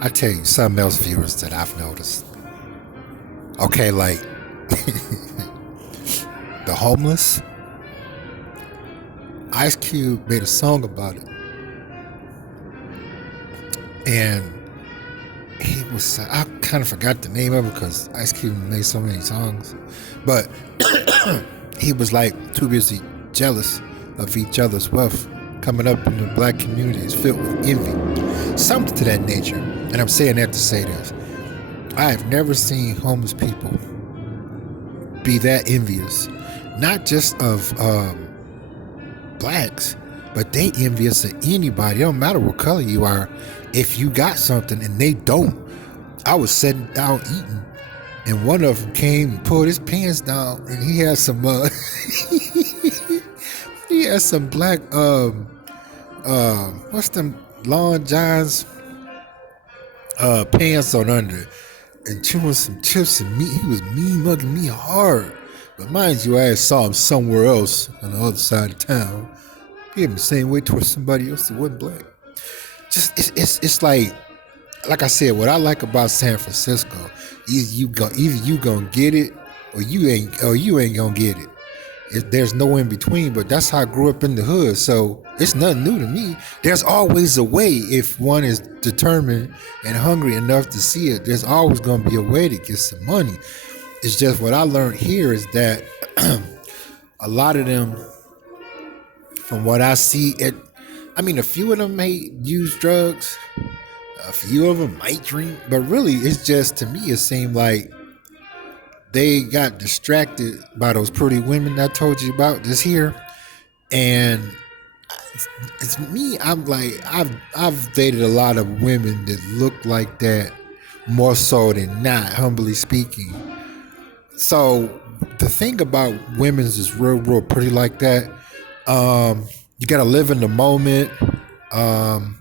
I tell you, something else, viewers, that I've noticed. Okay, like the homeless. Ice Cube made a song about it, and he was. I kind of forgot the name of it because Ice Cube made so many songs, but he was like too busy jealous of each other's wealth. Coming up in the black community is filled with envy, something to that nature. And I'm saying that to say this: I have never seen homeless people be that envious, not just of blacks, but they envious of anybody. It don't matter what color you are. If you got something and they don't, I was sitting down eating, and one of them came and pulled his pants down, and he had some he had some black what's them long johns pants on under, and chewing some chips and meat. He was mean mugging me hard. But mind you, I saw him somewhere else on the other side of town. He had the same way towards somebody else that wasn't black. Just it's like I said, what I like about San Francisco, either you gonna get it or you ain't gonna get it. There's no in between, but that's how I grew up in the hood. So it's nothing new to me. There's always a way if one is determined and hungry enough to see it. There's always going to be a way to get some money. It's just what I learned here is that a lot of them, from what I see, a few of them may use drugs, a few of them might drink, but really, it's just to me, it seemed like they got distracted by those pretty women I told you about this here, and it's me. I'm like I've dated a lot of women that look like that more so than not, humbly speaking. So the thing about women's is real pretty like that. You gotta live in the moment. Um,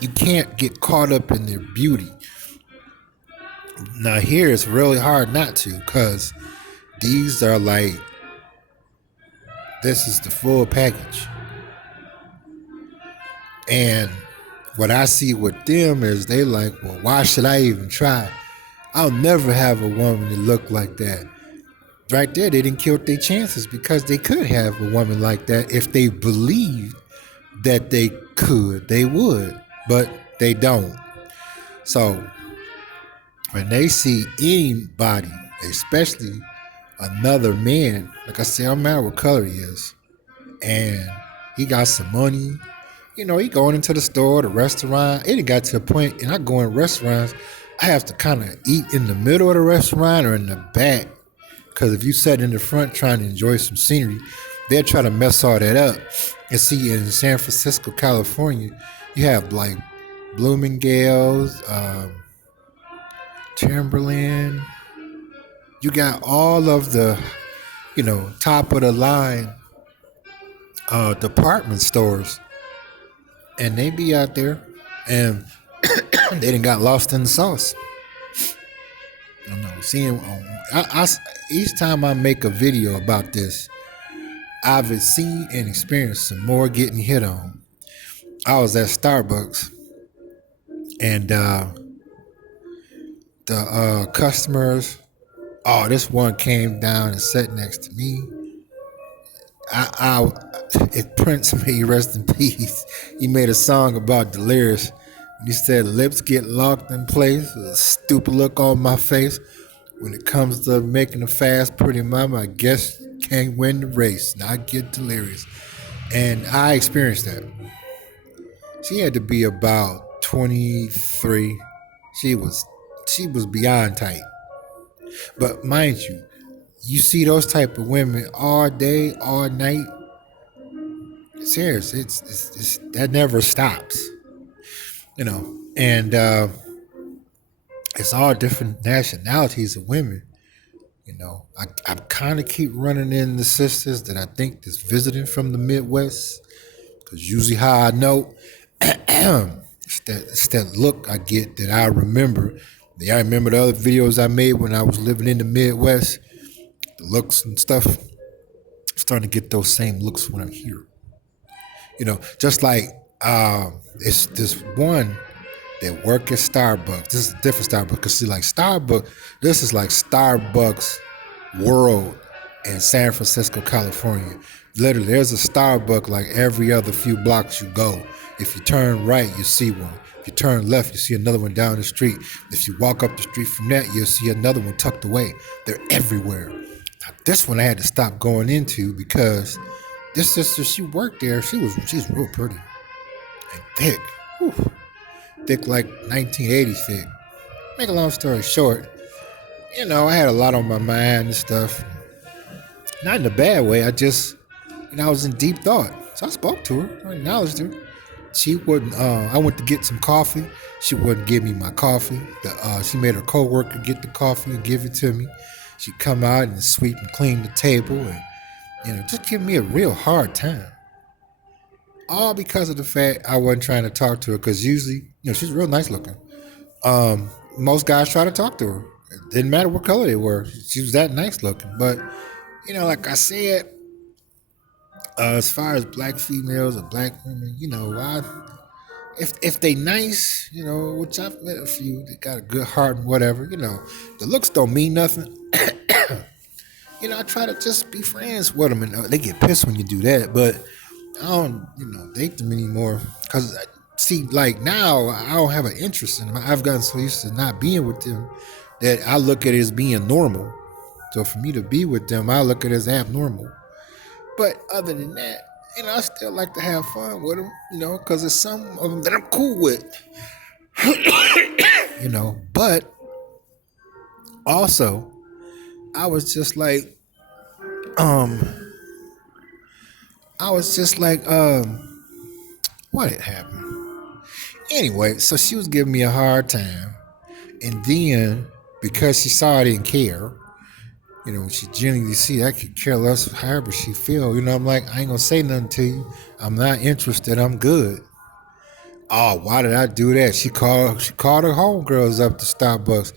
you can't get caught up in their beauty. Now here it's really hard not to, because these are like, this is the full package. And what I see with them is they like, well, why should I even try? I'll never have a woman that look like that. Right there, they didn't kill their chances because they could have a woman like that if they believed that they could, they would, but they don't. So when they see anybody, especially another man, like I said, I don't matter what color he is, and he got some money, he going into the store, the restaurant. It got to a point, and I go in restaurants, I have to kind of eat in the middle of the restaurant or in the back, because if you sat in the front trying to enjoy some scenery, they'll try to mess all that up. And see, in San Francisco, California, you have like Bloomingdale's, Timberland. You got all of the, top of the line department stores, and they be out there, and they done got lost in the sauce. I don't know. Seeing, each time I make a video about this, I've seen and experienced some more getting hit on. I was at Starbucks, and the customers. Oh, this one came down and sat next to me. It Prince, may he rest in peace. He made a song about Delirious. He said, "Lips get locked in place, a stupid look on my face. When it comes to making a fast, pretty mama, I guess can't win the race. Now I get delirious." And I experienced that. She had to be about 23. She was beyond tight. But mind you, you see those type of women all day, all night. Serious, it's that never stops. And it's all different nationalities of women. I kind of keep running into sisters that I think that's visiting from the Midwest, because usually how I know, it's that look I get that I remember. I remember the other videos I made when I was living in the Midwest, the looks and stuff. I'm starting to get those same looks when I'm here. Just like it's this one. that work at Starbucks. This is a different Starbucks because see, like Starbucks, this is like Starbucks World in San Francisco, California. Literally, there's a Starbucks like every other few blocks you go. If you turn right, you see one. If you turn left, you see another one down the street. If you walk up the street from that, you'll see another one tucked away. They're everywhere. Now, this one I had to stop going into because this sister, she worked there. She's real pretty and thick. Whew. Thick like 1980 thick. Make a long story short, I had a lot on my mind and stuff. Not in a bad way. I just, I was in deep thought. So I spoke to her. I acknowledged her. She wouldn't. I went to get some coffee. She wouldn't give me my coffee. She made her coworker get the coffee and give it to me. She'd come out and sweep and clean the table and, just give me a real hard time. All because of the fact I wasn't trying to talk to her. Because usually, she's real nice looking. Most guys try to talk to her. It didn't matter what color they were. She was that nice looking. But, like I said, as far as black females or black women, if they nice, which I've met a few, they got a good heart and whatever, the looks don't mean nothing. I try to just be friends with them, and they get pissed when you do that. But I don't, date them anymore because see, like now I don't have an interest in them. I've gotten so used to not being with them that I look at it as being normal. So for me to be with them, I look at it as abnormal. But other than that, I still like to have fun with them, because there's some of them that I'm cool with, But also, I was just like, what had happened? Anyway, so she was giving me a hard time. And then, because she saw I didn't care, when she genuinely see I could care less however she feel, I'm like, I ain't gonna say nothing to you. I'm not interested. I'm good. Oh, why did I do that? She called her homegirls up to Starbucks.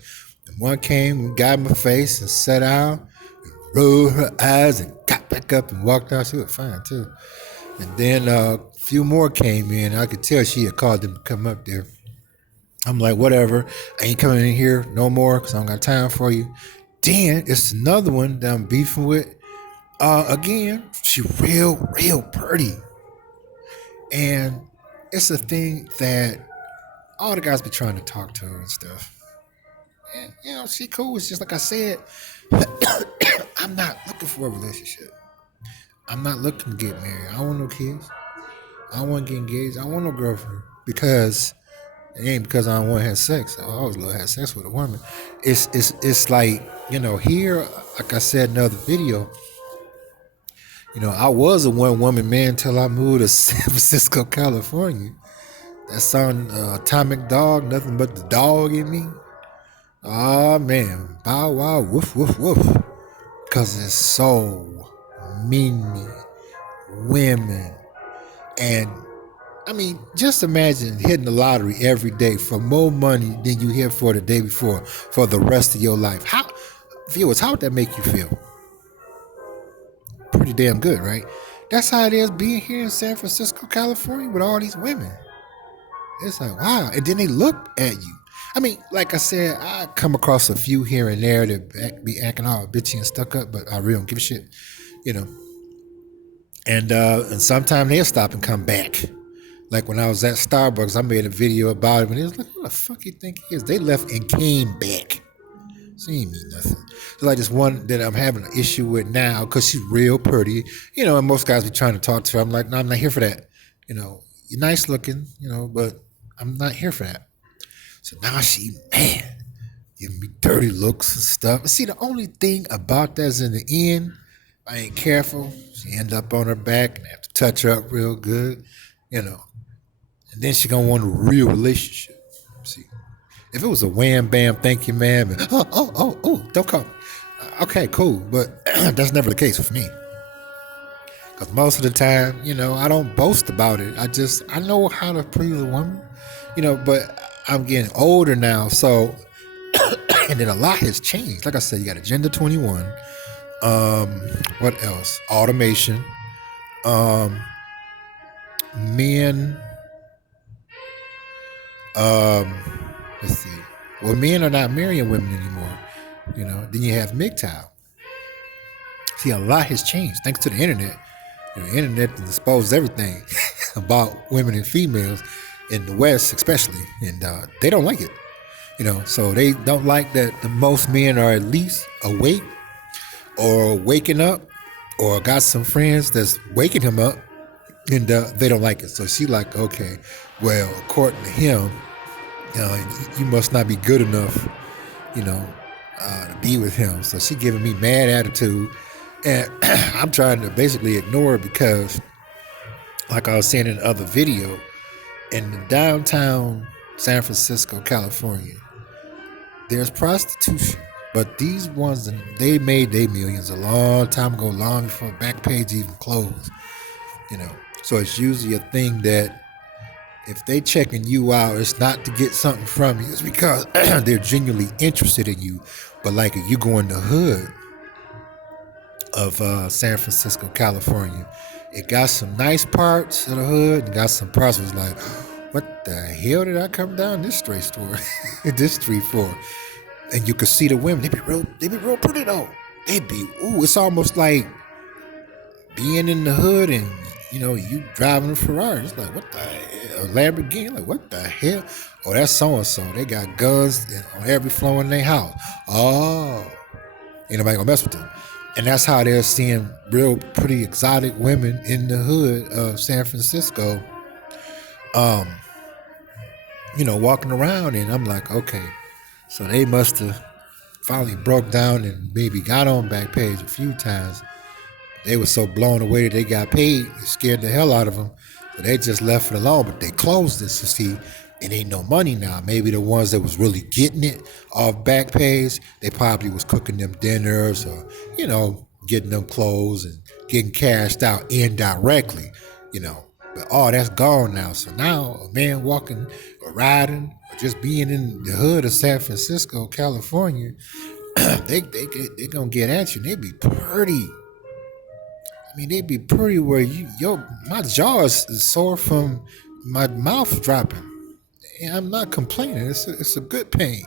And one came and got in my face and sat down, and rolled her eyes and got back up and walked out. She was fine too. And then a few more came in. I could tell she had called them to come up there. I'm like, whatever. I ain't coming in here no more because I don't got time for you. Then it's another one that I'm beefing with. Again, she real pretty. And it's a thing that all the guys be trying to talk to her and stuff. And, she cool. It's just like I said, I'm not looking for a relationship. I'm not looking to get married. I don't want no kids. I don't want to get engaged. I don't want no girlfriend. Because it ain't because I don't want to have sex. I always love to have sex with a woman. It's like, here, like I said in another video, I was a one-woman man until I moved to San Francisco, California. That song, Atomic Dog, Nothing But the Dog in Me. Oh, man. Bow wow, woof, woof, woof. Because there's so many women. And I mean, just imagine hitting the lottery every day for more money than you hit for the day before for the rest of your life. How would that make you feel? Pretty damn good, right? That's how it is being here in San Francisco, California with all these women. It's like, wow. And then they look at you. I mean, like I said, I come across a few here and there that be acting all bitchy and stuck up, but I really don't give a shit, And sometimes they'll stop and come back. Like when I was at Starbucks, I made a video about it, and it was like, who the fuck you think he is? They left and came back. She ain't mean nothing. So like this one that I'm having an issue with now, because she's real pretty, and most guys be trying to talk to her. I'm like, no, I'm not here for that. You're nice looking, but I'm not here for that. So now she, giving me dirty looks and stuff. See, the only thing about that is in the end, if I ain't careful, she end up on her back and I have to touch her up real good, And then she gonna want a real relationship. See, if it was a wham bam, thank you, ma'am, and don't call me. Okay, cool, but that's never the case with me. Because most of the time, I don't boast about it. I know how to please a woman, but I'm getting older now, so and then a lot has changed. Like I said, you got Agenda 21. What else? Automation. Men Um, let's see. Well, men are not marrying women anymore. Then you have MGTOW. See, a lot has changed thanks to the internet. The internet exposed everything about women and females in the West, especially, and they don't like it. So they don't like that the most men are at least awake or waking up or got some friends that's waking him up, and they don't like it. So she like, okay, well, according to him, you must not be good enough, to be with him. So she giving me mad attitude, and I'm trying to basically ignore it because, like I was saying in the other video, in downtown San Francisco, California, there's prostitution. But these ones, they made their millions a long time ago, long before Backpage even closed. So it's usually a thing that if they checking you out, it's not to get something from you. It's because they're genuinely interested in you. But like if you go in the hood of San Francisco, California, it got some nice parts of the hood and got some parts was like, what the hell did I come down this street for? And you could see the women, they be real pretty though. It's almost like being in the hood and you driving a Ferrari. It's like, what the hell? A Lamborghini? Like, what the hell? Oh, that's so-and-so. They got guns on every floor in their house. Oh, ain't nobody gonna mess with them. And that's how they're seeing real pretty exotic women in the hood of San Francisco, walking around. And I'm like, okay, so they must have finally broke down and maybe got on Backpage a few times. They were so blown away that they got paid. It scared the hell out of them. So they just left it alone. But they closed it. So see, it ain't no money now. Maybe the ones that was really getting it off Backpage, they probably was cooking them dinners or, getting them clothes and getting cashed out indirectly, But all that's gone now. So now a man walking or riding or just being in the hood of San Francisco, California, they gonna get at you. They be pretty. They'd be pretty where my jaw is sore from my mouth dropping. And I'm not complaining. It's a good pain,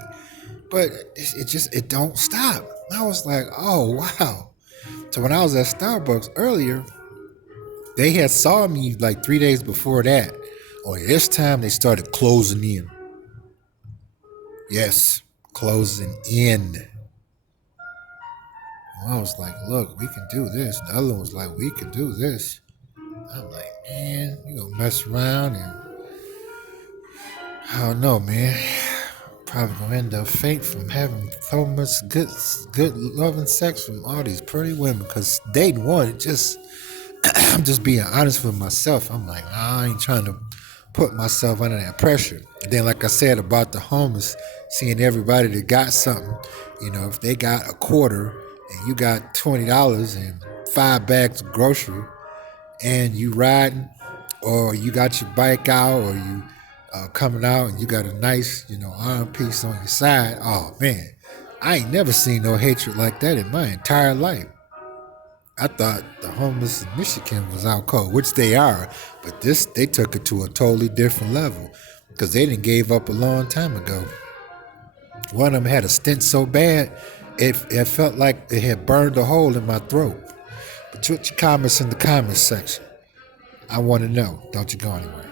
but it don't stop. I was like, oh wow. So when I was at Starbucks earlier, they had saw me like 3 days before that. Only this time they started closing in. Yes, closing in. I was like, look, we can do this. The other one was like, we can do this. I'm like, man, you gonna mess around and I don't know, man. Probably gonna end up faint from having so much good loving sex from all these pretty women. Cause dating one, I'm just being honest with myself. I'm like, I ain't trying to put myself under that pressure. And then, like I said about the homeless, seeing everybody that got something, if they got a quarter and you got $20 and 5 bags of grocery and you riding or you got your bike out or you coming out and you got a nice, arm piece on your side, oh man, I ain't never seen no hatred like that in my entire life. I thought the homeless in Michigan was out cold, which they are, but they took it to a totally different level because they didn't gave up a long time ago. One of them had a stint so bad, it felt like it had burned a hole in my throat. But put your comments in the comments section. I want to know. Don't you go anywhere.